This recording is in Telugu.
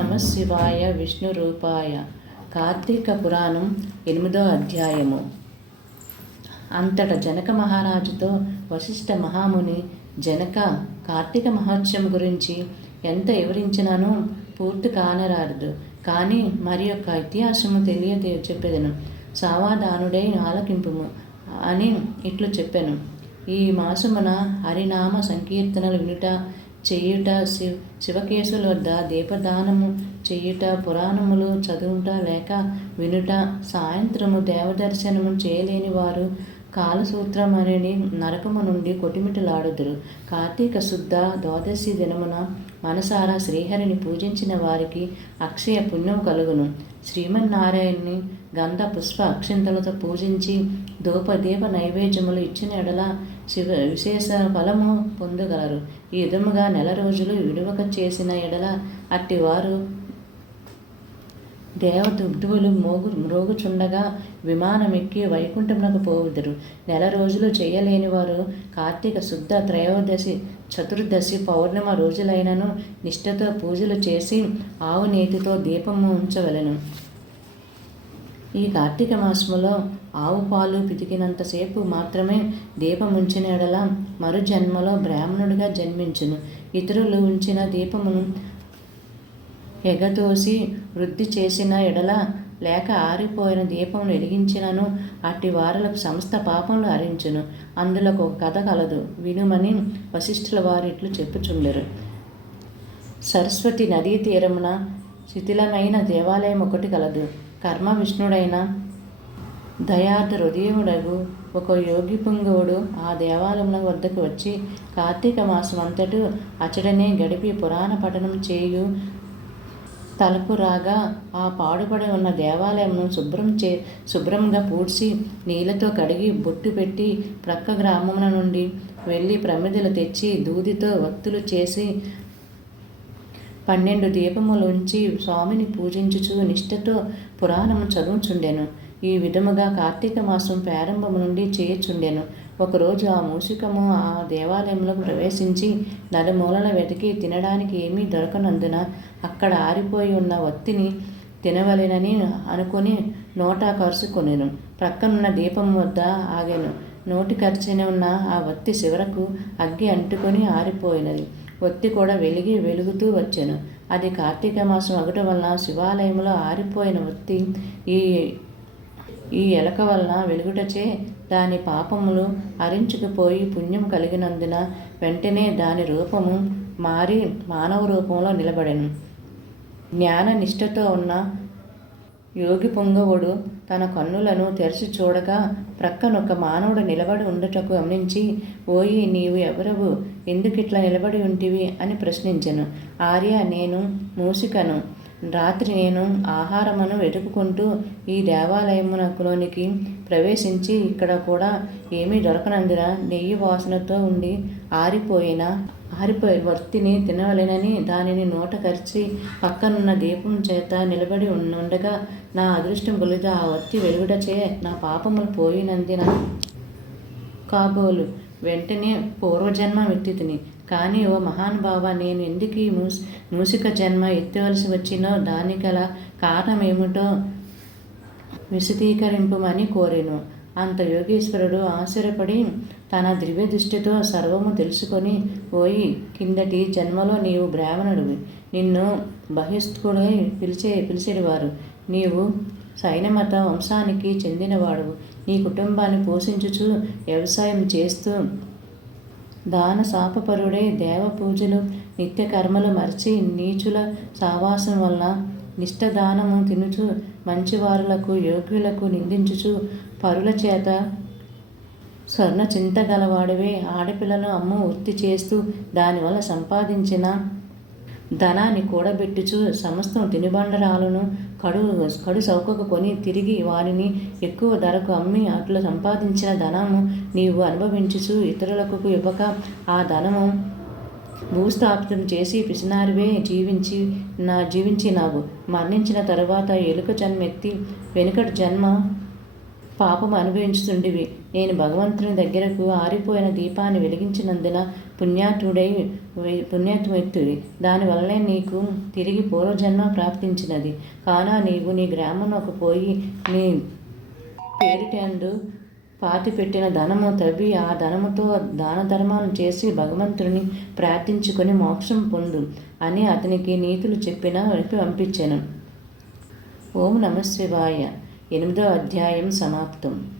నమశివాయ విష్ణు రూపాయ. కార్తీక పురాణం ఎనిమిదో అధ్యాయము. అంతట జనక మహారాజుతో వశిష్ఠ మహాముని జనక కార్తీక మహోత్సవం గురించి ఎంత వివరించినానో పూర్తి కానరారదు కానీ మరి యొక్క ఇతిహాసము తెలియ చెప్పేదను. సావాదానుడై ఆలకింపుము అని ఇట్లు చెప్పాను. ఈ మాసమున హరినామ సంకీర్తనలు వినుట చేయుట శివ శివకేశుల వద్ద దీపదానము చేయుట పురాణములు చదువుట లేక వినుట సాయంత్రము దేవదర్శనము చేయలేని వారు కాలసూత్రమని నరకము నుండి కొటిమిటలాడుదురు. కార్తీక శుద్ధ ద్వాదశి దినమున మనసారా శ్రీహరిని పూజించిన వారికి అక్షయ పుణ్యం కలుగును. శ్రీమన్నారాయణ్ణి గంధ పుష్ప అక్షింతలతో పూజించి ధూపదీప నైవేద్యములు ఇచ్చిన ఎడల శివ విశేష ఫలము పొందగలరు. ఈ విధముగా నెల రోజులు విడువక చేసిన ఎడల అట్టివారు దేవదుగ్ధువులు మోగు మ్రోగుచుండగా విమానమెక్కి వైకుంఠమునకు పోవుదురు. నెల రోజులు చేయలేని వారు కార్తీక శుద్ధ త్రయోదశి చతుర్దశి పౌర్ణమ రోజులైనను నిష్ఠతో పూజలు చేసి ఆవు నేతితో దీపము ఉంచవలెను. ఈ కార్తీక మాసములో ఆవు పాలు పితికినంతసేపు మాత్రమే దీపం ఉంచిన ఎడల మరు జన్మలో బ్రాహ్మణుడిగా జన్మించును. ఇతరులు ఉంచిన దీపమును ఎగదోసి వృద్ధి చేసిన ఎడల లేక ఆరిపోయిన దీపం వెలిగించినను అట్టి వారులకు సమస్త పాపములు హరించును. అందులో ఒక కథ కలదు వినుమని వశిష్ఠుల వారిట్లు చెప్పుచుండరు. సరస్వతి నదీ తీరమున శిథిలమైన దేవాలయం ఒకటి కలదు. కర్మ విష్ణుడైన దయార్థ హృదయముడగు ఒక యోగి పుంగవుడు ఆ దేవాలయం వద్దకు వచ్చి కార్తీక మాసం అంతటూ అచడనే గడిపి పురాణ పఠనం చేయు తలుపు రాగా ఆ పాడుపడి ఉన్న దేవాలయంను శుభ్రం చే శుభ్రంగా పూడ్చి నీళ్ళతో కడిగి బొట్టు పెట్టి ప్రక్క గ్రామం నుండి వెళ్ళి ప్రమిదలు తెచ్చి దూదితో వత్తులు చేసి పన్నెండు దీపములుంచి స్వామిని పూజించుచు నిష్ఠతో పురాణము చదువుచుండెను. ఈ విధముగా కార్తీక మాసం ప్రారంభం నుండి చేయుచుండెను. ఒకరోజు ఆ మూషికము ఆ దేవాలయంలో ప్రవేశించి నలుమూలల వెతికి తినడానికి ఏమీ దొరకనందున అక్కడ ఆరిపోయి ఉన్న వత్తిని తినవలెనని అనుకుని నోటా కరుచుకొనెను ప్రక్కనున్న దీపం వద్ద ఆగాను. నోటి ఖర్చునే ఉన్న ఆ వత్తి చివరకు అగ్గి అంటుకొని ఆరిపోయినది. ఒత్తి కూడా వెలిగి వెలుగుతూ వచ్చాను. అది కార్తీక మాసం అగటం వలన శివాలయంలో ఆరిపోయిన ఒత్తి ఈ ఈ ఎలక వలన వెలుగుటచే దాని పాపములు హరించుకుపోయి పుణ్యం కలిగినందున వెంటనే దాని రూపము మారి మానవ రూపంలో నిలబడెను. జ్ఞాన నిష్ఠతో ఉన్న యోగి పొంగవుడు తన కన్నులను తెరిచి చూడగా ప్రక్కనొక మానవుడు నిలబడి ఉండటకు గమనించి ఓయి నీవు ఎవరవు? ఎందుకిట్లా నిలబడి ఉంటివి? అని ప్రశ్నించెను. ఆర్య నేను మూసికను. రాత్రి నేను ఆహారమును వెతుకుకుంటూ ఈ దేవాలయమునకులోనికి ప్రవేశించి ఇక్కడ కూడా ఏమీ దొరకనందున నెయ్యి వాసనతో ఉండి ఆరిపోయిన ఆరిపోయి వర్తిని తినవలెనని దానిని నోట కరిచి పక్కనున్న దీపం చేత నిలబడి ఉండగా నా అదృష్టం బొలిద ఆ వర్తి వెలుగుడచే నా పాపములు పోయినందిన కాబోలు. వెంటనే పూర్వజన్మ ఎత్తితిని కానీ ఓ మహానుభావ నేను ఎందుకు ఈ మూసిక జన్మ ఎత్తవలసి వచ్చినో దాని గల కారణం ఏమిటో విశదీకరింపమని కోరెను. అంత యోగేశ్వరుడు ఆశ్చర్యపడి తన దివ్య దృష్టితో సర్వము తెలుసుకొని పోయి కిందటి జన్మలో నీవు బ్రాహ్మణుడివి. నిన్ను బహిష్కుడై పిలిచే పిలిచేవారు. నీవు సైనమత వంశానికి చెందినవాడు నీ కుటుంబాన్ని పోషించుచు వ్యవసాయం చేస్తూ దాన శాపపరుడై దేవ పూజలు నిత్య కర్మలు మరిచి నీచుల సావాసం వల్ల నిష్టదానము తినుచు మంచివారులకు యోగ్యులకు నిందించుచు పరుల చేత స్వర్ణ చింత గలవాడివే ఆడపిల్లను అమ్ము వృత్తి చేస్తూ దానివల్ల సంపాదించిన ధనాన్ని కూడబెట్టుచు సమస్తం తినుబండరాలను కడు కడు సౌకకు కొని తిరిగి వారిని ఎక్కువ ధరకు అమ్మి అట్లు సంపాదించిన ధనము నీవు అనుభవించుచు ఇతరులకు ఇవ్వక ఆ ధనము భూస్థాపితం చేసి పిసినారివే జీవించి నా జీవించినావు. మరణించిన తరువాత ఎలుక జన్మెత్తి వెనుకటి జన్మ పాపం అనుభవించుతుండివి నేను భగవంతుని దగ్గరకు ఆరిపోయిన దీపాన్ని వెలిగించినందున పుణ్యాత్ముడై పుణ్యాత్ముత్తువి. దానివల్లనే నీకు తిరిగి పూర్వజన్మ ప్రాప్తించినది. కానా నీవు నీ గ్రామంలోకి పోయి నీ పేరిటందు పాతి పెట్టిన ధనము తవ్వి ఆ ధనముతో దాన ధర్మాలు చేసి భగవంతుడిని ప్రార్థించుకొని మోక్షం పొందు అని అతనికి నీతులు చెప్పిన పంపించాను. ఓం నమ శివాయ. ఎనిమిదో అధ్యాయం సమాప్తం.